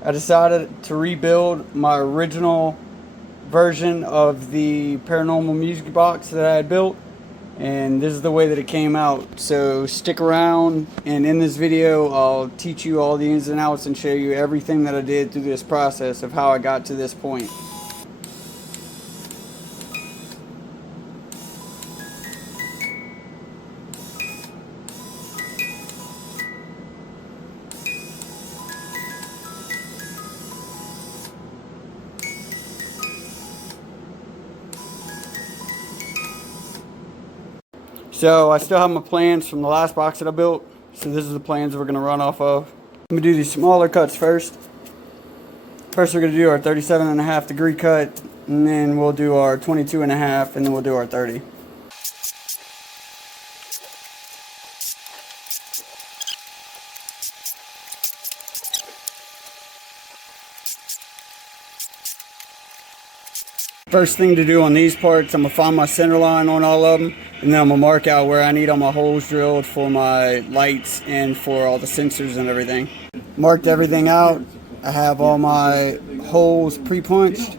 I decided to rebuild my original version of the Paranormal music box that I had built, and this is the way that it came out. So stick around, and in this video I'll teach you all the ins and outs and show you everything that I did through this process of how I got to this point. So I still have my plans from the last box that I built. So this is the plans we're going to run off of. I'm going to do these smaller cuts first. First we're going to do our 37.5 degree cut, and then we'll do our 22.5, and then we'll do our 30. First thing to do on these parts, I'm going to find my center line on all of them, and then I'm going to mark out where I need all my holes drilled for my lights and for all the sensors and everything. Marked everything out. I have all my holes pre-punched.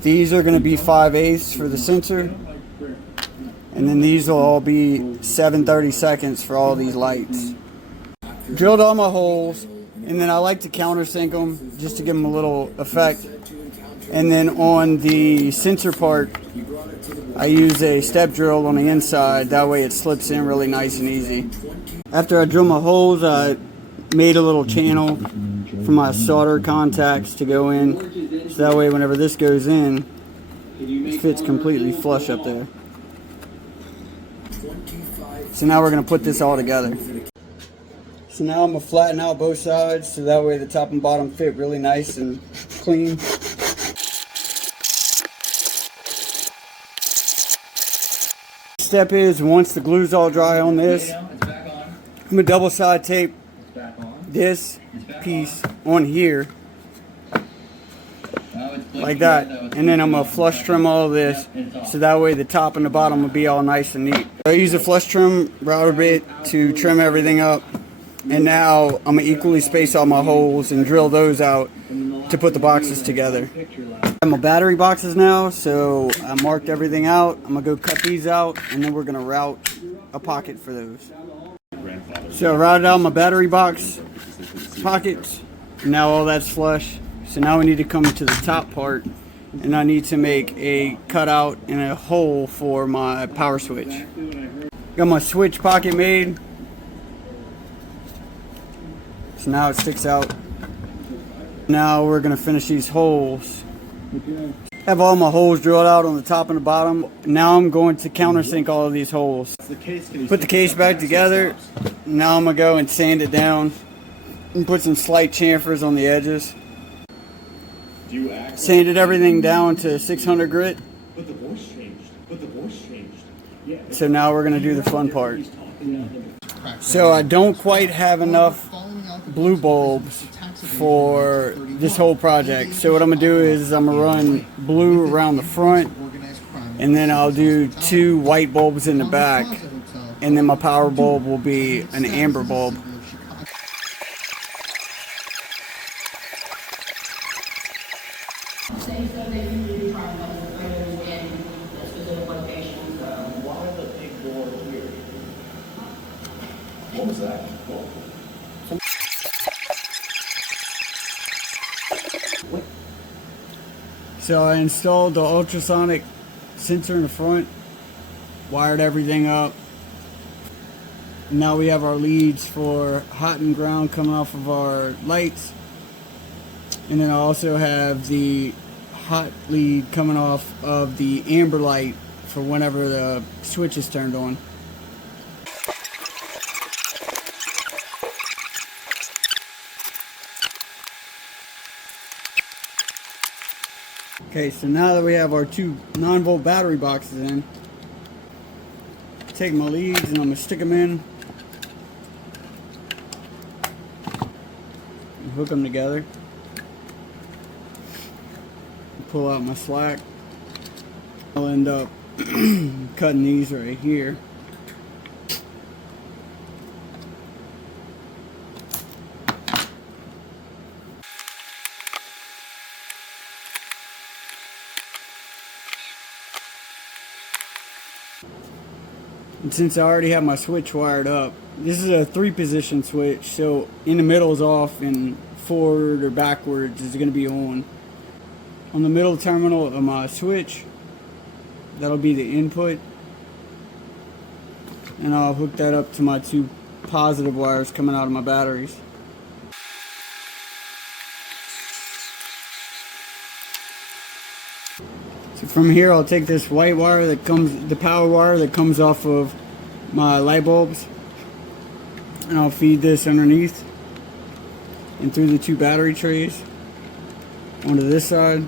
These are going to be 5/8 for the sensor, and then these will all be 7/32 for all these lights. Drilled all my holes, and then I like to countersink them just to give them a little effect. And then on the sensor part, I use a step drill on the inside. That way it slips in really nice and easy. After I drill my holes, I made a little channel for my solder contacts to go in. So that way whenever this goes in, it fits completely flush up there. So now we're going to put this all together. So now I'm going to flatten out both sides so that way the top and bottom fit really nice and clean. Step is, once the glue's all dry on this, I'm going to double side tape this piece on here like that, and then I'm going to flush trim all of this so that way the top and the bottom will be all nice and neat. I use a flush trim router bit to trim everything up, and now I'm going to equally space all my holes and drill those out to put the boxes together. I have my battery boxes now, so I marked everything out. I'm going to go cut these out, and then we're going to route a pocket for those. So I routed out my battery box pockets. Now all that's flush. So now we need to come to the top part, and I need to make a cutout and a hole for my power switch. Got my switch pocket made. So now it sticks out. Now we're going to finish these holes. I have all my holes drilled out on the top and the bottom. Now I'm going to countersink all of these holes. Put the case back together. Now I'm going to go and sand it down and put some slight chamfers on the edges. Sanded everything down to 600 grit. So now we're going to do the fun part. So I don't quite have enough blue bulbs for this whole project. So what I'm going to do is I'm going to run blue around the front, and then I'll do 2 white bulbs in the back, and then my power bulb will be an amber bulb. What was that? So I installed the ultrasonic sensor in the front, wired everything up. Now we have our leads for hot and ground coming off of our lights. And then I also have the hot lead coming off of the amber light for whenever the switch is turned on. Okay, so now that we have our 2 9-volt battery boxes in, take my leads and I'm going to stick them in and hook them together. Pull out my slack. I'll end up cutting these right here. And since I already have my switch wired up, this is a 3-position switch, so in the middle is off and forward or backwards is going to be on. On the middle terminal of my switch, that'll be the input, and I'll hook that up to my 2 positive wires coming out of my batteries. So from here I'll take this white wire that comes, the power wire that comes off of my light bulbs, and I'll feed this underneath and through the 2 battery trays onto this side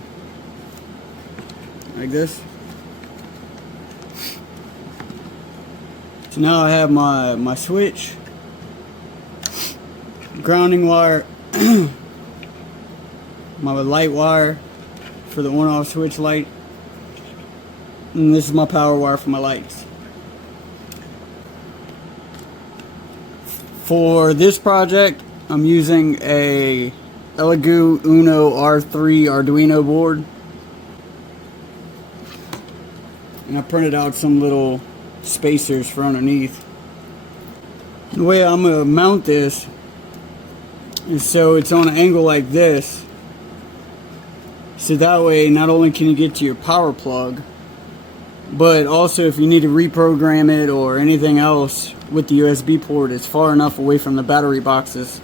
like this. So now I have my switch, grounding wire, my light wire for the on-off switch light, and this is my power wire for my lights. For this project, I'm using a Elegoo Uno R3 Arduino board, and I printed out some little spacers for underneath. The way I'm going to mount this is so it's on an angle like this, so that way not only can you get to your power plug, but also if you need to reprogram it or anything else with the USB port, it's far enough away from the battery boxes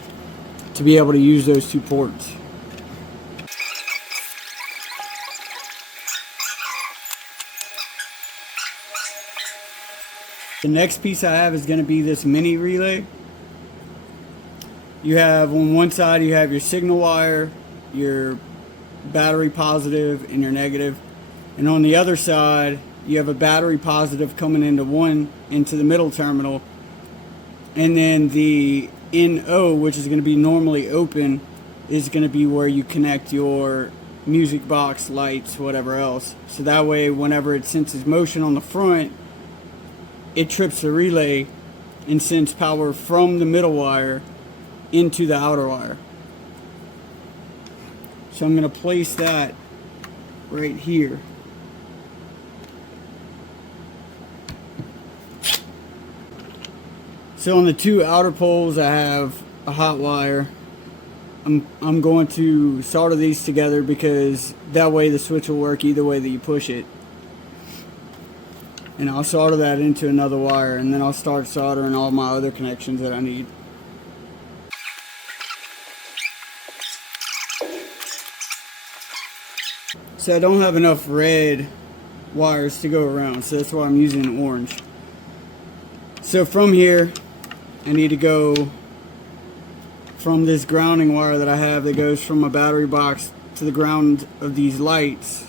to be able to use those 2 ports. The next piece I have is going to be this mini relay. You have on one side you have your signal wire, your battery positive and your negative, and on the other side you have a battery positive coming into the middle terminal, and then the NO, which is going to be normally open, is going to be where you connect your music box, lights, whatever else. So that way whenever it senses motion on the front, it trips the relay and sends power from the middle wire into the outer wire. So I'm going to place that right here. So on the 2 outer poles I have a hot wire. I'm going to solder these together because that way the switch will work either way that you push it. And I'll solder that into another wire, and then I'll start soldering all my other connections that I need. So I don't have enough red wires to go around, so that's why I'm using orange. So from here I need to go from this grounding wire that I have that goes from my battery box to the ground of these lights.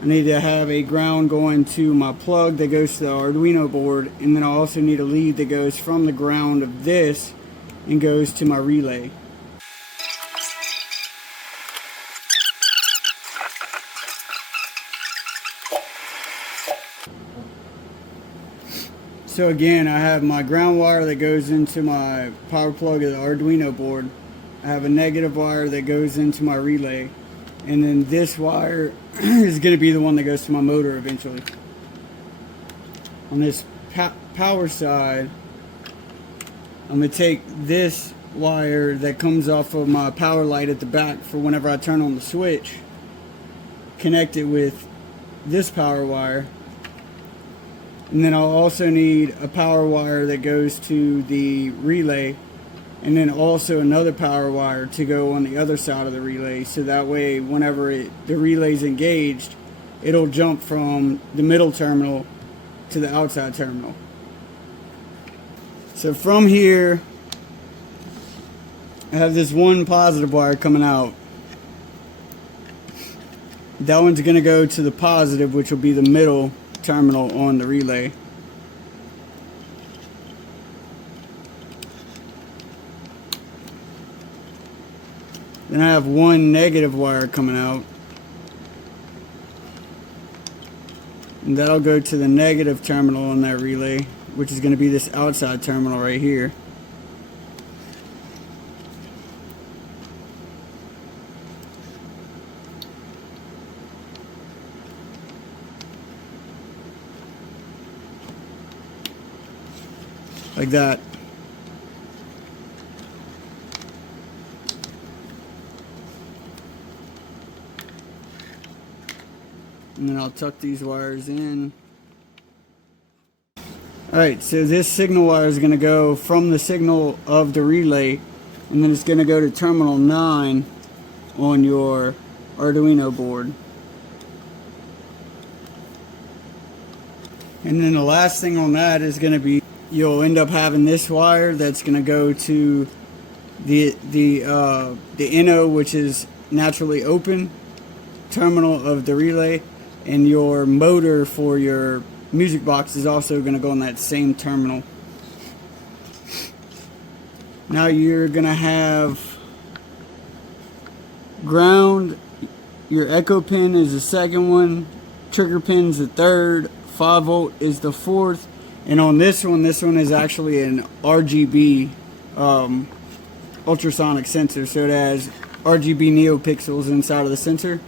I need to have a ground going to my plug that goes to the Arduino board, and then I also need a lead that goes from the ground of this and goes to my relay. So again, I have my ground wire that goes into my power plug of the Arduino board. I have a negative wire that goes into my relay, and then this wire is going to be the one that goes to my motor eventually. On this power side, I'm going to take this wire that comes off of my power light at the back for whenever I turn on the switch, connect it with this power wire, and then I'll also need a power wire that goes to the relay, and then also another power wire to go on the other side of the relay, so that way whenever the relay's engaged, it'll jump from the middle terminal to the outside terminal. So from here I have this one positive wire coming out. That one's going to go to the positive, which will be the middle terminal on the relay. Then I have one negative wire coming out, and that'll go to the negative terminal on that relay, which is going to be this outside terminal right here. like that. And then I'll tuck these wires in. Alright, so this signal wire is going to go from the signal of the relay, and then it's going to go to terminal 9 on your Arduino board. And then the last thing on that is going to be, you'll end up having this wire that's going to go to the NO, which is naturally open terminal of the relay, and your motor for your music box is also going to go on that same terminal. Now you're going to have ground, your echo pin is the second one, trigger pin's the third, 5 volt is the fourth, and on this one is actually an RGB ultrasonic sensor, so it has RGB neopixels inside of the sensor.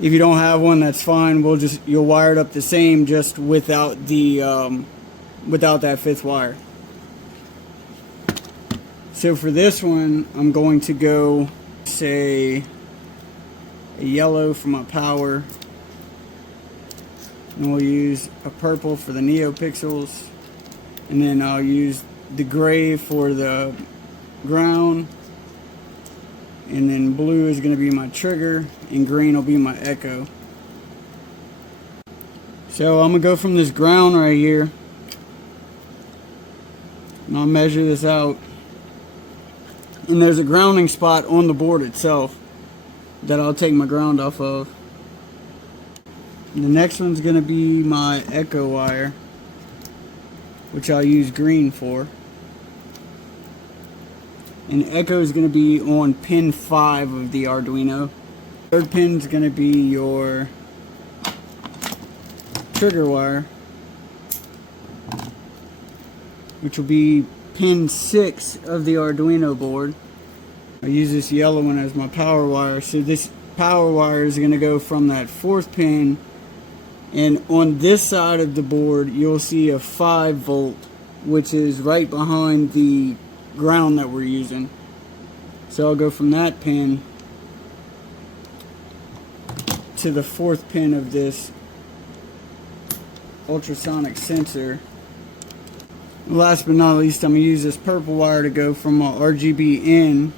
If you don't have one, that's fine. You'll wire it up the same, just without the without that fifth wire. So for this one, I'm going to go, say, a yellow for my power, and we'll use a purple for the neopixels, and then I'll use the gray for the ground, and then blue is going to be my trigger, and green will be my echo. So I'm going to go from this ground right here, and I'll measure this out. And there's a grounding spot on the board itself that I'll take my ground off of. And the next one's going to be my echo wire, which I'll use green for. And echo is going to be on pin 5 of the Arduino. Third pin is going to be your trigger wire, which will be pin 6 of the Arduino board. I use this yellow one as my power wire. So this power wire is going to go from that 4th pin, and on this side of the board you'll see a 5 volt, which is right behind the ground that we're using. So I'll go from that pin to the 4th pin of this ultrasonic sensor. Last but not least, I'm going to use this purple wire to go from my RGB in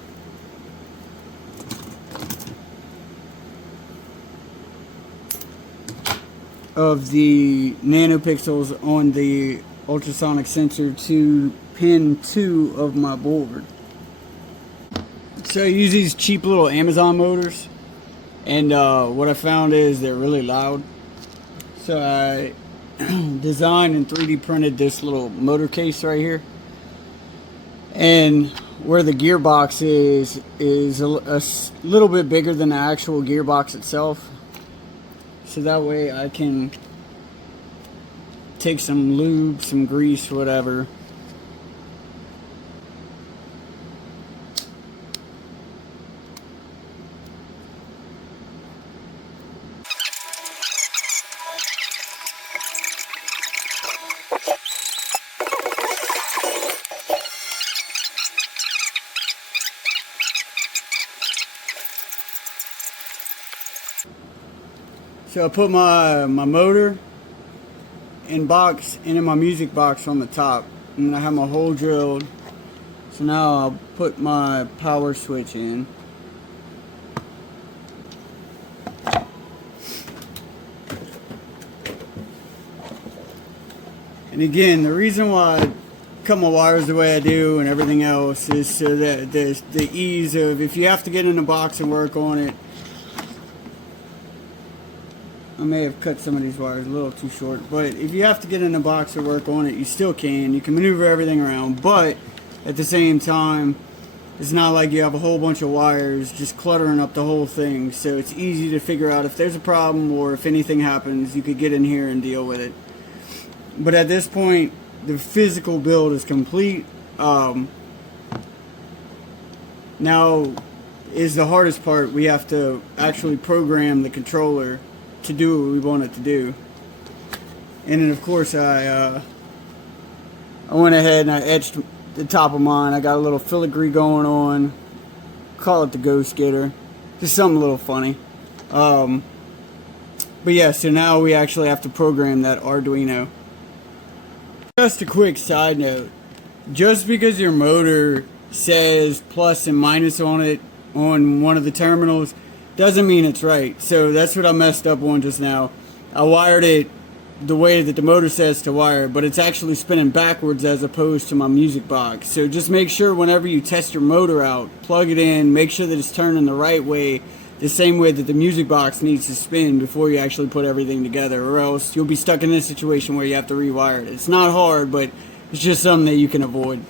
of the nanopixels on the ultrasonic sensor to pin 2 of my board. So I use these cheap little Amazon motors, and what I found is they're really loud. So I designed and 3D printed this little motor case right here, and where the gearbox is a little bit bigger than the actual gearbox itself, so that way I can take some lube, some grease, whatever, so I put my motor and box into my music box on the top, and I have my hole drilled. So now I'll put my power switch in. And again, the reason why I cut my wires the way I do and everything else is so that there's the ease of, if you have to get in the box and work on it. I may have cut some of these wires a little too short, but if you have to get in the box or work on it, you still can. You can maneuver everything around, but at the same time, it's not like you have a whole bunch of wires just cluttering up the whole thing. So it's easy to figure out if there's a problem, or if anything happens, you could get in here and deal with it. But at this point, the physical build is complete. Now is the hardest part. We have to actually program the controller to do what we want it to do. And then of course I I went ahead and I etched the top of mine. I got a little filigree going on. Call it the ghost getter. Just something a little funny. But yeah, so now we actually have to program that Arduino. Just a quick side note. Just because your motor says plus and minus on it on one of the terminals doesn't mean it's right. So that's what I messed up on just now. I wired it the way that the motor says to wire, but it's actually spinning backwards as opposed to my music box. So just make sure whenever you test your motor out, plug it in, make sure that it's turning the right way, the same way that the music box needs to spin before you actually put everything together, or else you'll be stuck in this situation where you have to rewire it. It's not hard, but it's just something that you can avoid.